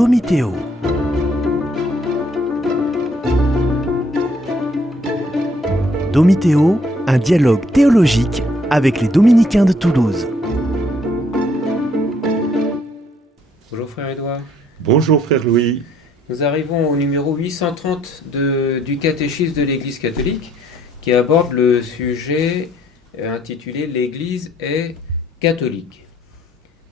Domitéo. Domitéo, un dialogue théologique avec les dominicains de Toulouse. Bonjour frère Édouard. Bonjour frère Louis. Nous arrivons au numéro 830 du catéchisme de l'Église catholique qui aborde le sujet intitulé «L'Église est catholique».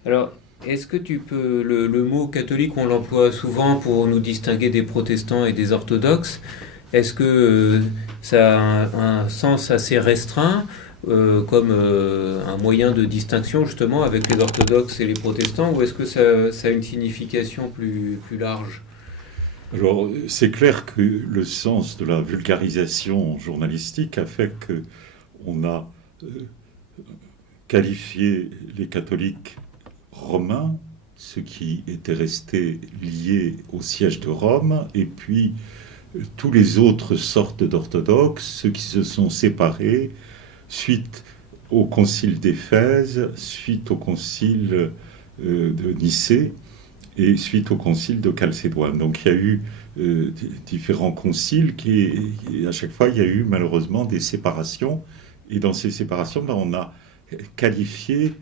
Alors, est-ce que tu peux... Le mot catholique, on l'emploie souvent pour nous distinguer des protestants et des orthodoxes. Est-ce que ça a un sens assez restreint comme un moyen de distinction justement avec les orthodoxes et les protestants, ou est-ce que ça a une signification plus large ? Alors, c'est clair que le sens de la vulgarisation journalistique a fait qu'on a qualifié les catholiques romains, ceux qui étaient restés liés au siège de Rome, et puis tous les autres sortes d'orthodoxes, ceux qui se sont séparés suite au concile d'Éphèse, suite au concile de Nicée et suite au concile de Chalcédoine. Donc il y a eu différents conciles et à chaque fois il y a eu malheureusement des séparations, et dans ces séparations on a qualifié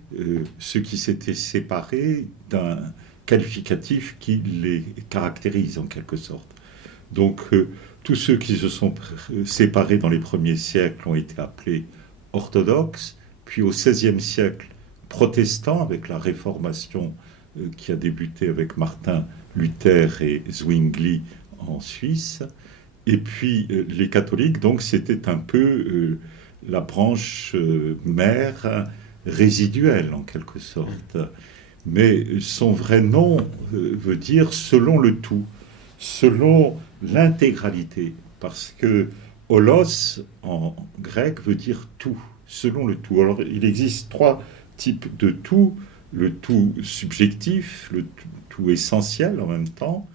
ceux qui s'étaient séparés d'un qualificatif qui les caractérise en quelque sorte. Donc tous ceux qui se sont séparés dans les premiers siècles ont été appelés orthodoxes, puis au XVIe siècle protestants avec la Réformation qui a débuté avec Martin Luther et Zwingli en Suisse, et puis les catholiques, donc c'était un peu la branche mère résiduelle en quelque sorte. Mais son vrai nom veut dire selon le tout, selon l'intégralité, parce que holos en grec veut dire tout, selon le tout. Alors il existe trois types de tout: le tout subjectif, le tout essentiel en même temps,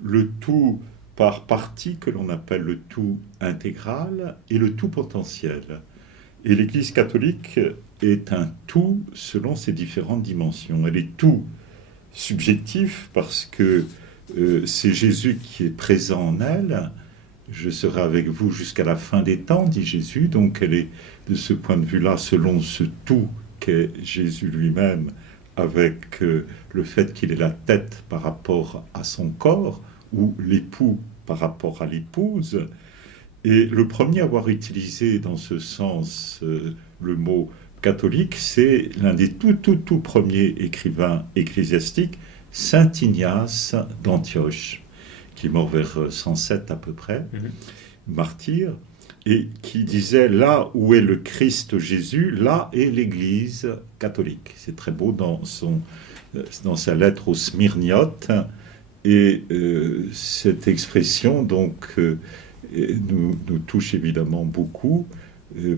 le tout par partie que l'on appelle le tout intégral, et le tout potentiel. Et l'Église catholique est un tout selon ses différentes dimensions. Elle est tout subjectif parce que c'est Jésus qui est présent en elle. Je serai avec vous jusqu'à la fin des temps, dit Jésus. Donc elle est de ce point de vue-là, selon ce tout qu'est Jésus lui-même, avec le fait qu'il est la tête par rapport à son corps, ou l'époux par rapport à l'épouse. Et le premier à avoir utilisé dans ce sens le mot catholique, c'est l'un des tout premiers écrivains ecclésiastiques, saint Ignace d'Antioche, qui est mort vers 107 à peu près, martyr, et qui disait « Là où est le Christ Jésus, là est l'Église catholique ». C'est très beau dans sa lettre aux Smyrniotes, et cette expression donc nous touche évidemment beaucoup,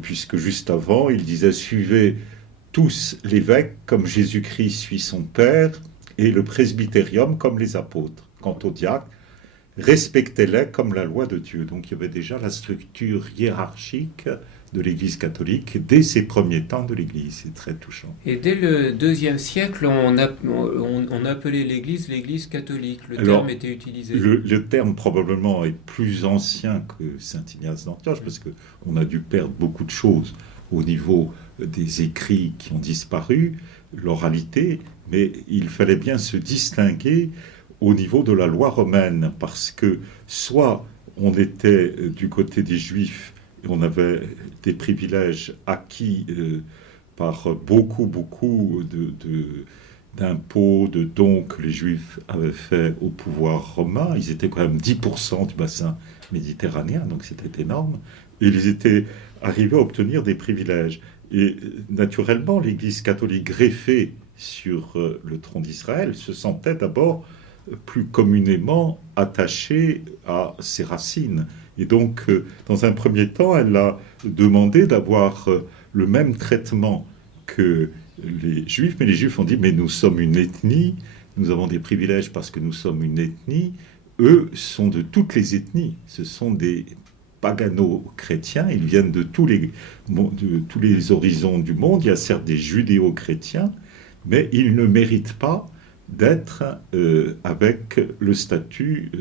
puisque juste avant il disait « Suivez tous l'évêque comme Jésus-Christ suit son Père, et le presbytérium comme les apôtres. Quant aux diacres, respectez-les comme la loi de Dieu. » Donc il y avait déjà la structure hiérarchique de l'Église catholique dès ses premiers temps de l'Église. C'est très touchant. Et dès le IIe siècle, on appelait l'Église catholique. Alors, terme était utilisé. Le terme probablement est plus ancien que saint Ignace d'Antioche, parce qu'on a dû perdre beaucoup de choses au niveau des écrits qui ont disparu, l'oralité, mais il fallait bien se distinguer au niveau de la loi romaine, parce que soit on était du côté des Juifs et on avait des privilèges acquis par beaucoup d'impôts, de dons que les Juifs avaient fait au pouvoir romain. Ils étaient quand même 10% du bassin méditerranéen, donc c'était énorme, et ils étaient arrivés à obtenir des privilèges. Et naturellement, l'Église catholique greffée sur le trône d'Israël se sentait d'abord plus communément attachée à ses racines. Et donc, dans un premier temps, elle a demandé d'avoir le même traitement que les Juifs. Mais les Juifs ont dit, mais nous sommes une ethnie, nous avons des privilèges parce que nous sommes une ethnie. Eux sont de toutes les ethnies. Ce sont des pagano-chrétiens, ils viennent de tous les horizons du monde. Il y a certes des judéo-chrétiens, mais ils ne méritent pas d'être avec le statut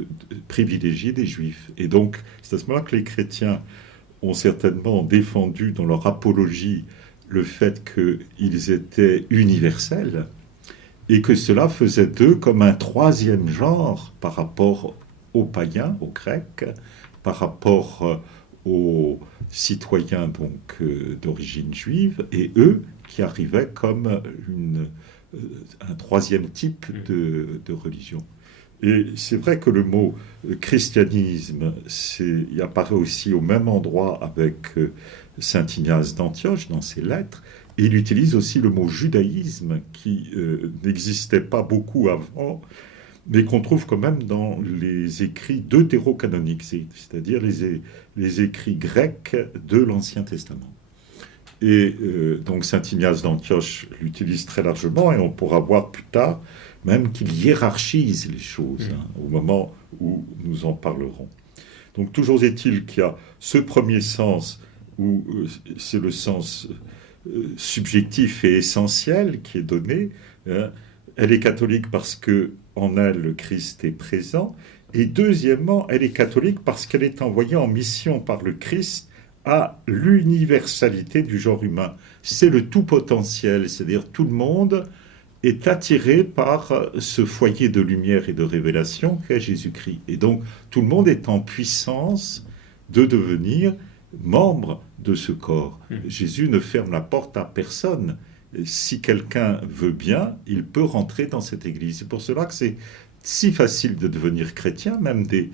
privilégié des Juifs. Et donc, c'est à ce moment-là que les chrétiens ont certainement défendu dans leur apologie le fait qu'ils étaient universels et que cela faisait d'eux comme un troisième genre par rapport aux païens, aux Grecs, par rapport aux citoyens donc d'origine juive, et eux qui arrivaient comme un troisième type de religion. Et c'est vrai que le mot christianisme, il apparaît aussi au même endroit avec saint Ignace d'Antioche dans ses lettres, et il utilise aussi le mot judaïsme qui n'existait pas beaucoup avant, mais qu'on trouve quand même dans les écrits deutérocanoniques, c'est-à-dire les écrits grecs de l'Ancien Testament. Et donc saint Ignace d'Antioche l'utilise très largement, et on pourra voir plus tard même qu'il hiérarchise les choses au moment où nous en parlerons. Donc toujours est-il qu'il y a ce premier sens où c'est le sens subjectif et essentiel qui est donné. Elle est catholique parce que en elle le Christ est présent, et deuxièmement, elle est catholique parce qu'elle est envoyée en mission par le Christ à l'universalité du genre humain. C'est le tout potentiel, c'est-à-dire tout le monde est attiré par ce foyer de lumière et de révélation qu'est Jésus-Christ. Et donc, tout le monde est en puissance de devenir membre de ce corps. Jésus ne ferme la porte à personne. Si quelqu'un veut bien, il peut rentrer dans cette église. C'est pour cela que c'est si facile de devenir chrétien. Même des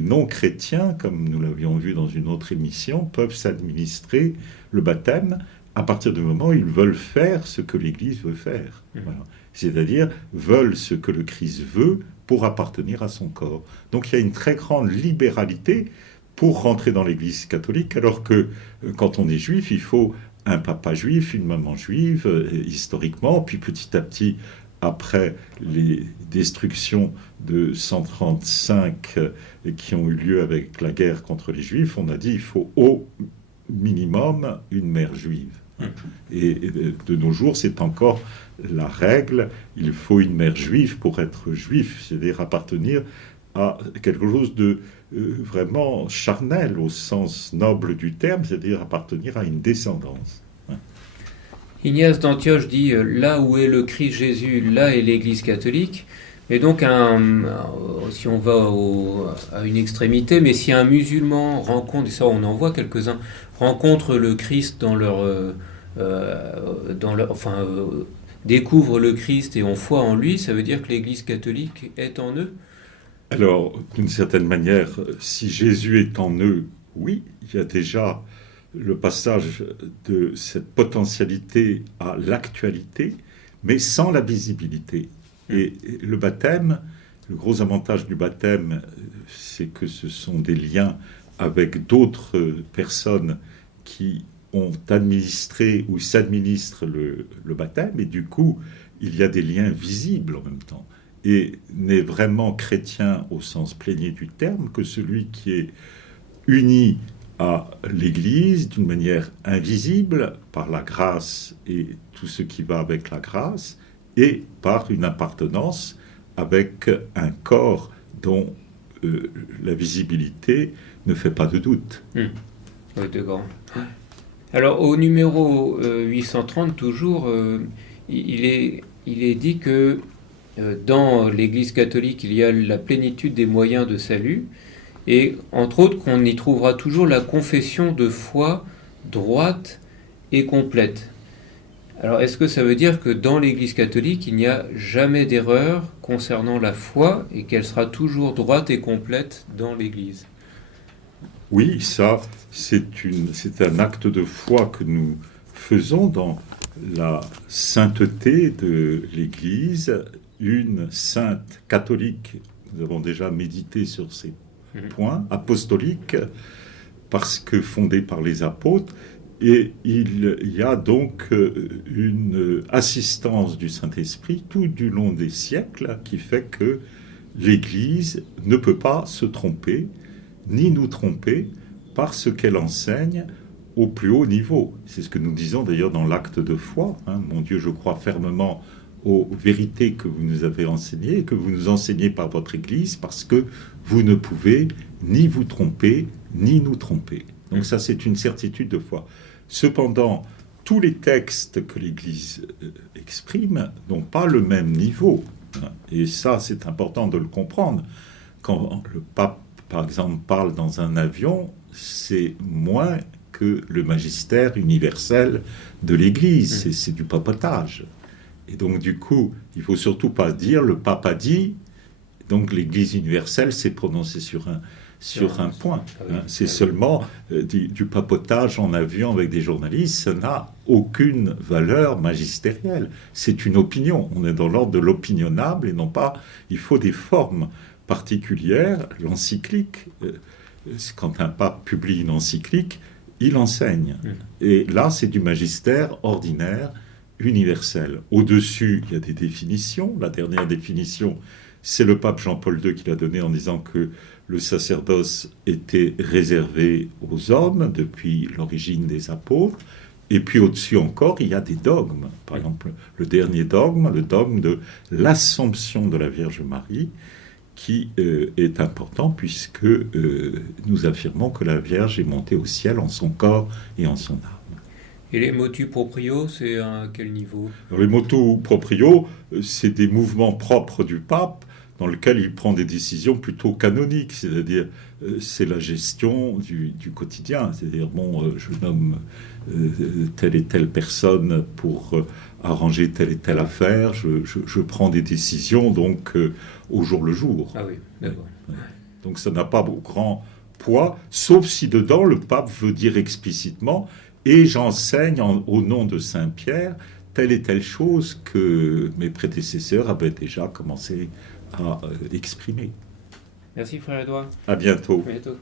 non-chrétiens, comme nous l'avions vu dans une autre émission, peuvent s'administrer le baptême à partir du moment où ils veulent faire ce que l'Église veut faire. Voilà. C'est-à-dire, veulent ce que le Christ veut pour appartenir à son corps. Donc il y a une très grande libéralité pour rentrer dans l'Église catholique, alors que quand on est juif, il faut un papa juif, une maman juive, historiquement, puis petit à petit, après les destructions de 135 qui ont eu lieu avec la guerre contre les Juifs, on a dit il faut au minimum une mère juive. Et de nos jours, c'est encore la règle, il faut une mère juive pour être juif, c'est-à-dire appartenir à quelque chose de vraiment charnel au sens noble du terme, c'est-à-dire appartenir à une descendance. Ignace d'Antioche dit là où est le Christ Jésus, là est l'Église catholique. Et donc, si on va à une extrémité, mais si un musulman rencontre, et ça on en voit quelques-uns, rencontre le Christ découvre le Christ et ont foi en lui, ça veut dire que l'Église catholique est en eux? Alors, d'une certaine manière, si Jésus est en eux, oui, il y a déjà le passage de cette potentialité à l'actualité, mais sans la visibilité. Et le baptême, le gros avantage du baptême, c'est que ce sont des liens avec d'autres personnes qui ont administré ou s'administrent le baptême, et du coup, il y a des liens visibles en même temps. Et n'est vraiment chrétien au sens plénier du terme que celui qui est uni à l'Église d'une manière invisible par la grâce et tout ce qui va avec la grâce, et par une appartenance avec un corps dont la visibilité ne fait pas de doute. Oui, de grand. Alors, au numéro 830, toujours, il est dit que dans l'Église catholique, il y a la plénitude des moyens de salut, et entre autres qu'on y trouvera toujours la confession de foi droite et complète. Alors, est-ce que ça veut dire que dans l'Église catholique, il n'y a jamais d'erreur concernant la foi et qu'elle sera toujours droite et complète dans l'Église? Oui, ça, c'est un acte de foi que nous faisons dans la sainteté de l'Église, une sainte catholique. Nous avons déjà médité sur ces points, apostolique, parce que fondée par les apôtres. Et il y a donc une assistance du Saint-Esprit tout du long des siècles qui fait que l'Église ne peut pas se tromper, ni nous tromper, par ce qu'elle enseigne au plus haut niveau. C'est ce que nous disons d'ailleurs dans l'acte de foi. Mon Dieu, je crois fermement aux vérités que vous nous avez enseignées, que vous nous enseignez par votre Église, parce que vous ne pouvez ni vous tromper, ni nous tromper. Donc ça, c'est une certitude de foi. Cependant, tous les textes que l'Église exprime n'ont pas le même niveau. Et ça, c'est important de le comprendre. Quand le pape, par exemple, parle dans un avion, c'est moins que le magistère universel de l'Église. C'est du papotage. Et donc, du coup, il ne faut surtout pas dire le pape a dit, donc l'Église universelle s'est prononcée sur un point. C'est seulement du papotage en avion avec des journalistes, ça n'a aucune valeur magistérielle. C'est une opinion. On est dans l'ordre de l'opinionnable et non pas... Il faut des formes particulières. L'encyclique, quand un pape publie une encyclique, il enseigne. Et là, c'est du magistère ordinaire, universel. Au-dessus, il y a des définitions. La dernière définition, c'est le pape Jean-Paul II qui l'a donnée en disant que le sacerdoce était réservé aux hommes depuis l'origine des apôtres. Et puis au-dessus encore, il y a des dogmes. Par exemple, le dernier dogme, le dogme de l'Assomption de la Vierge Marie, qui est important puisque nous affirmons que la Vierge est montée au ciel en son corps et en son âme. Et les motu proprio, c'est à quel niveau? Alors, les motu proprio, c'est des mouvements propres du pape dans lequel il prend des décisions plutôt canoniques, c'est-à-dire c'est la gestion du quotidien, c'est-à-dire bon, je nomme telle et telle personne pour arranger telle et telle affaire, je prends des décisions donc au jour le jour. Ah oui, d'accord. Ouais. Donc ça n'a pas grand poids, sauf si dedans le pape veut dire explicitement et j'enseigne au nom de Saint-Pierre telle et telle chose que mes prédécesseurs avaient déjà commencé à exprimer. Merci frère Edouard. À bientôt. À bientôt.